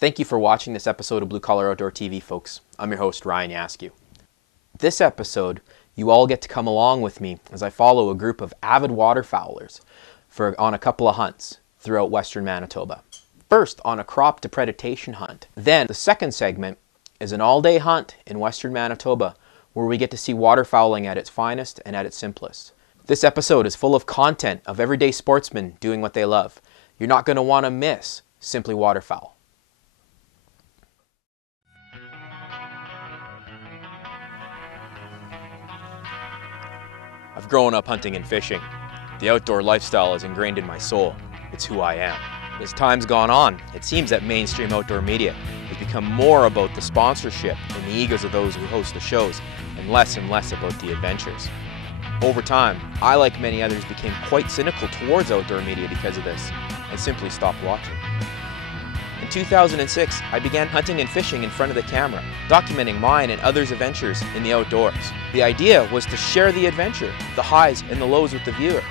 Thank you for watching this episode of Blue Collar Outdoor TV, folks. I'm your host, Ryan Yaskew. This episode, you all get to come along with me as I follow a group of avid waterfowlers on a couple of hunts throughout western Manitoba. First, on a crop depredation hunt. Then, the second segment is an all-day hunt in western Manitoba where we get to see waterfowling at its finest and at its simplest. This episode is full of content of everyday sportsmen doing what they love. You're not going to want to miss Simply Waterfowl. I've grown up hunting and fishing. The outdoor lifestyle is ingrained in my soul. It's who I am. As time's gone on, it seems that mainstream outdoor media has become more about the sponsorship and the egos of those who host the shows, and less about the adventures. Over time, I, like many others, became quite cynical towards outdoor media because of this, and simply stopped watching. In 2006, I began hunting and fishing in front of the camera, documenting mine and others' adventures in the outdoors. The idea was to share the adventure, the highs and the lows with the viewer.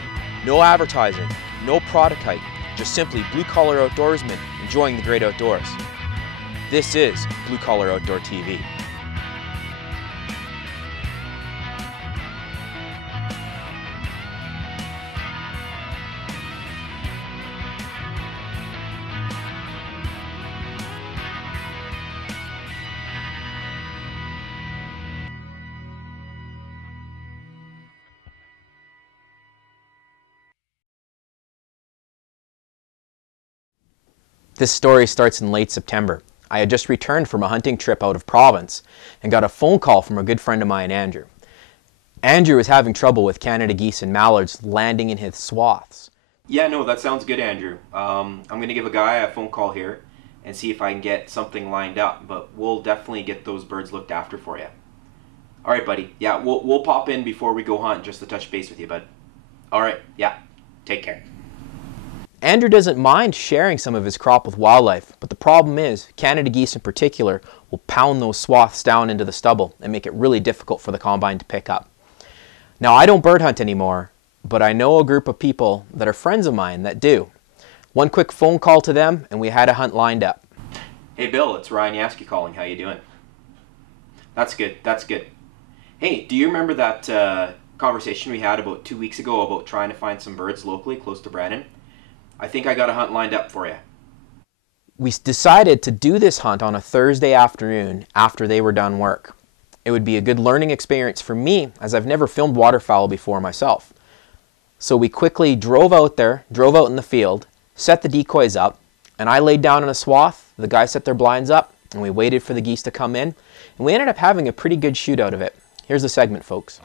No advertising, no product hype, just simply blue-collar outdoorsmen enjoying the great outdoors. This is Blue Collar Outdoor TV. This story starts in late September. I had just returned from a hunting trip out of province and got a phone call from a good friend of mine, Andrew. Andrew was having trouble with Canada geese and mallards landing in his swaths. Yeah, no, that sounds good, Andrew. I'm going to give a guy a phone call here and see if I can get something lined up, but we'll definitely get those birds looked after for you. All right, buddy. Yeah, we'll pop in before we go hunt just to touch base with you, bud. All right, yeah, take care. Andrew doesn't mind sharing some of his crop with wildlife, but the problem is Canada geese in particular will pound those swaths down into the stubble and make it really difficult for the combine to pick up. Now, I don't bird hunt anymore, but I know a group of people that are friends of mine that do. One quick phone call to them and we had a hunt lined up. Hey Bill, it's Ryan Yaskew calling. How you doing? That's good, that's good. Hey, do you remember that conversation we had about 2 weeks ago about trying to find some birds locally close to Brandon? I think I got a hunt lined up for you. We decided to do this hunt on a Thursday afternoon after they were done work. It would be a good learning experience for me as I've never filmed waterfowl before myself. So we quickly drove out in the field, set the decoys up, and I laid down in a swath, the guys set their blinds up, and we waited for the geese to come in, and we ended up having a pretty good shoot out of it. Here's the segment, folks.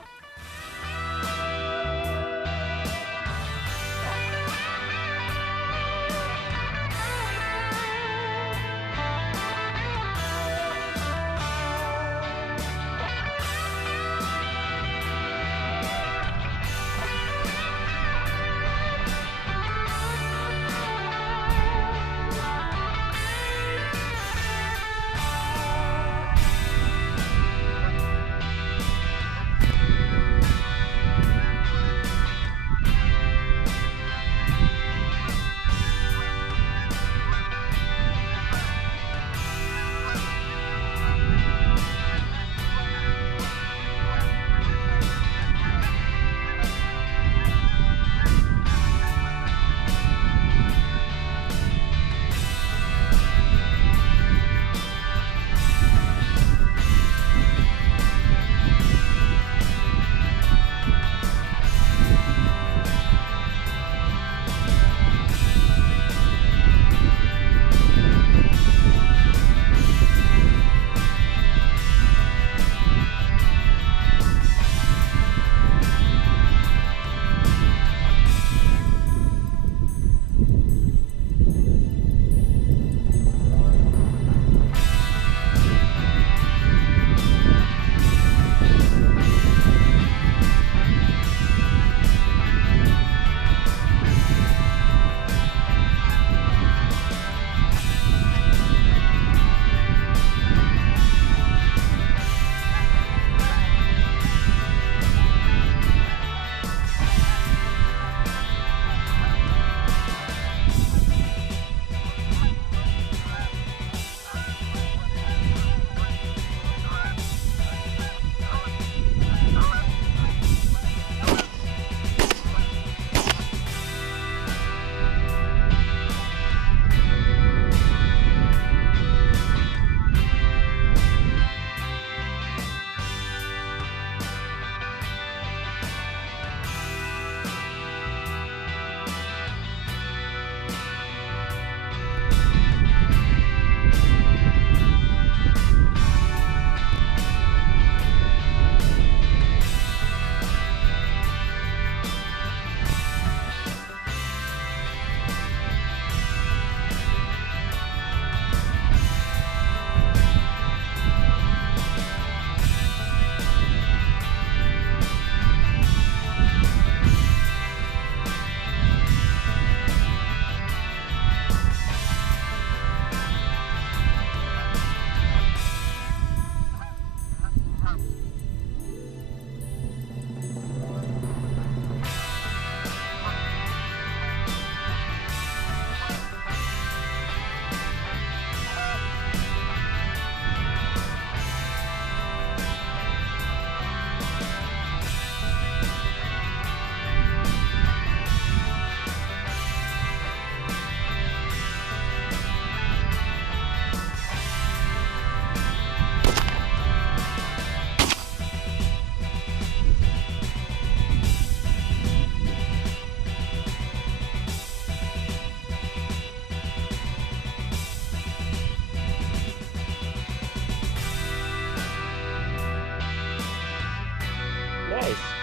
Nice.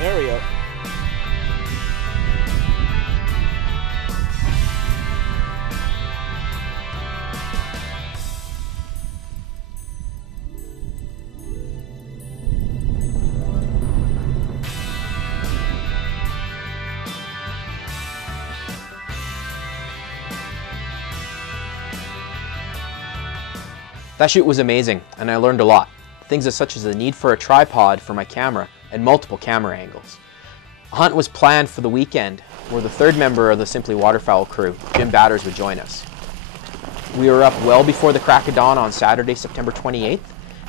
There we go. That shoot was amazing, and I learned a lot. Things such as the need for a tripod for my camera and multiple camera angles. A hunt was planned for the weekend where the third member of the Simply Waterfowl crew, Jim Batters, would join us. We were up well before the crack of dawn on Saturday, September 28th,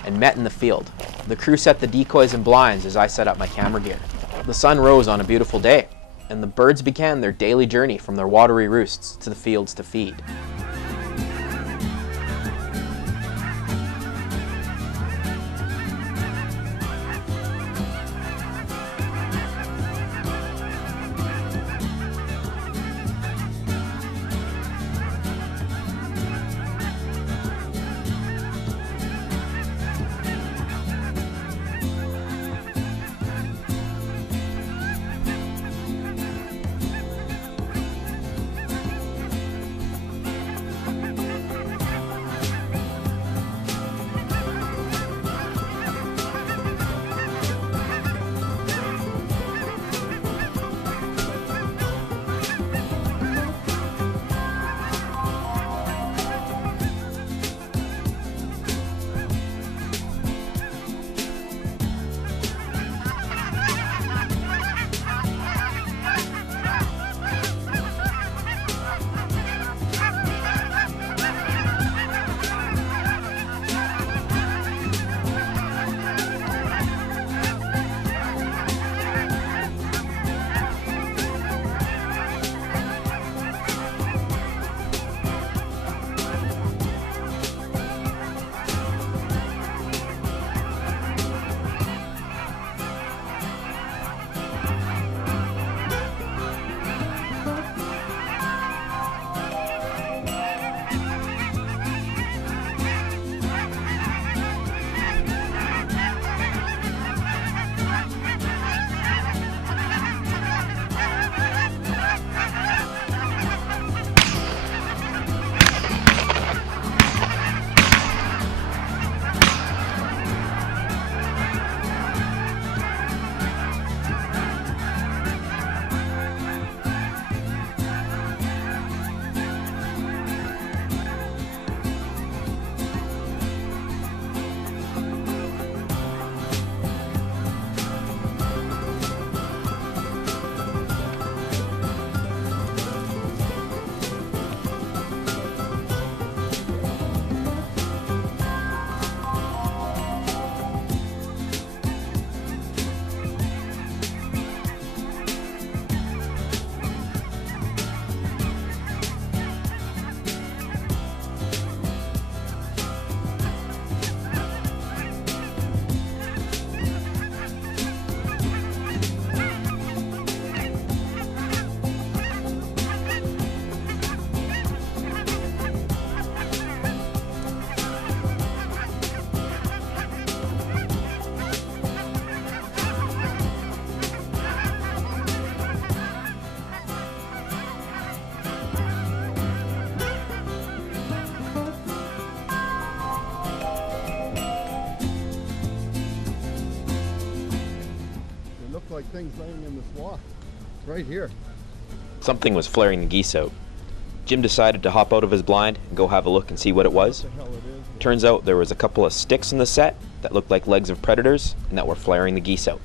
and met in the field. The crew set the decoys and blinds as I set up my camera gear. The sun rose on a beautiful day, and the birds began their daily journey from their watery roosts to the fields to feed. thing's laying in the swath. It's right here. Something was flaring the geese out. Jim decided to hop out of his blind and go have a look and see what it was. What the hell it is. Turns out there was a couple of sticks in the set that looked like legs of predators and that were flaring the geese out.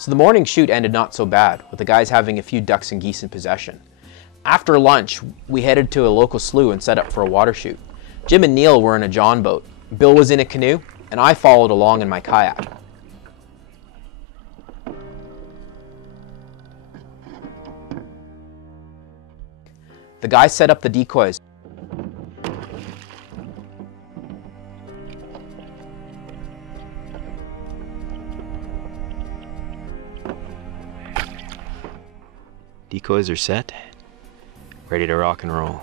So the morning shoot ended not so bad, with the guys having a few ducks and geese in possession. After lunch, we headed to a local slough and set up for a water shoot. Jim and Neil were in a john boat, Bill was in a canoe, and I followed along in my kayak. The guys set up the decoys. Decoys are set, ready to rock and roll.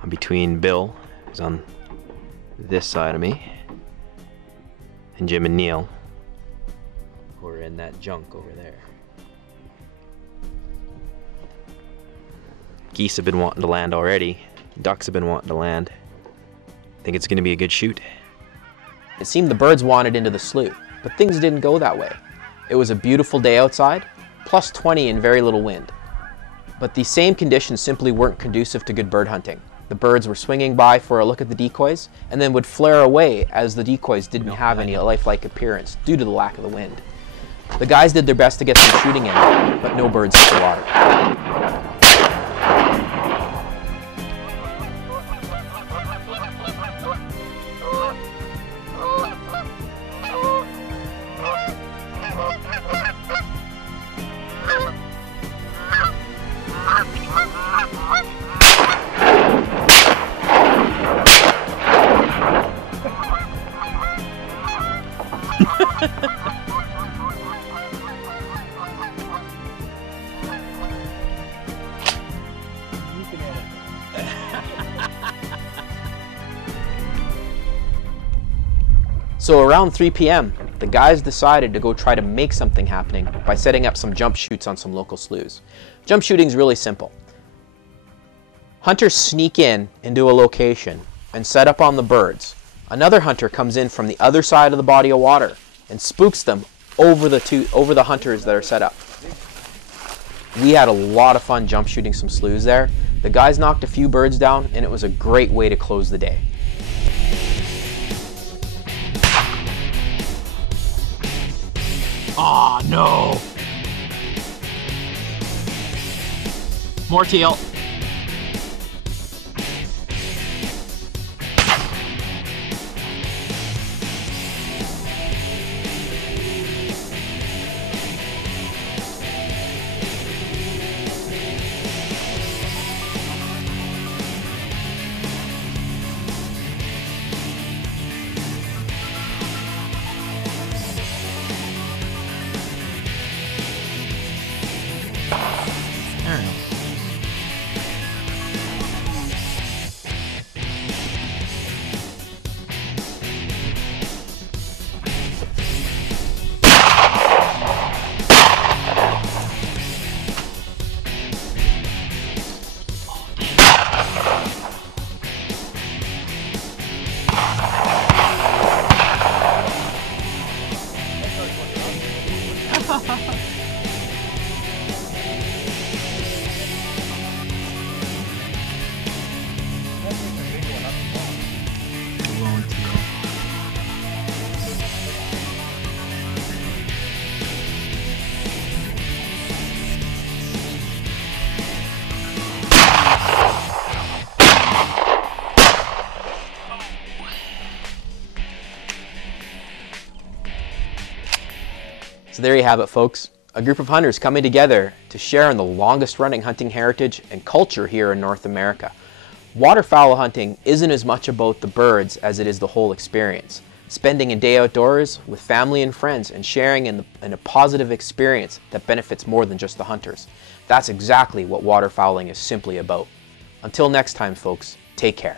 I'm between Bill, who's on this side of me, and Jim and Neil, who are in that junk over there. Geese have been wanting to land already. Ducks have been wanting to land. I think it's going to be a good shoot. It seemed the birds wandered into the slough, but things didn't go that way. It was a beautiful day outside, plus 20 and very little wind. But these same conditions simply weren't conducive to good bird hunting. The birds were swinging by for a look at the decoys and then would flare away as the decoys didn't have any lifelike appearance due to the lack of the wind. The guys did their best to get some shooting in, but no birds hit the water. So around 3 p.m., the guys decided to go try to make something happening by setting up some jump shoots on some local sloughs. Jump shooting is really simple. Hunters sneak into a location and set up on the birds. Another hunter comes in from the other side of the body of water and spooks them over the hunters that are set up. We had a lot of fun jump shooting some sloughs there. The guys knocked a few birds down, and it was a great way to close the day. Aw, no! More teal. So there you have it, folks. A group of hunters coming together to share in the longest running hunting heritage and culture here in North America. Waterfowl hunting isn't as much about the birds as it is the whole experience. Spending a day outdoors with family and friends and sharing in a positive experience that benefits more than just the hunters. That's exactly what waterfowling is simply about. Until next time, folks, take care.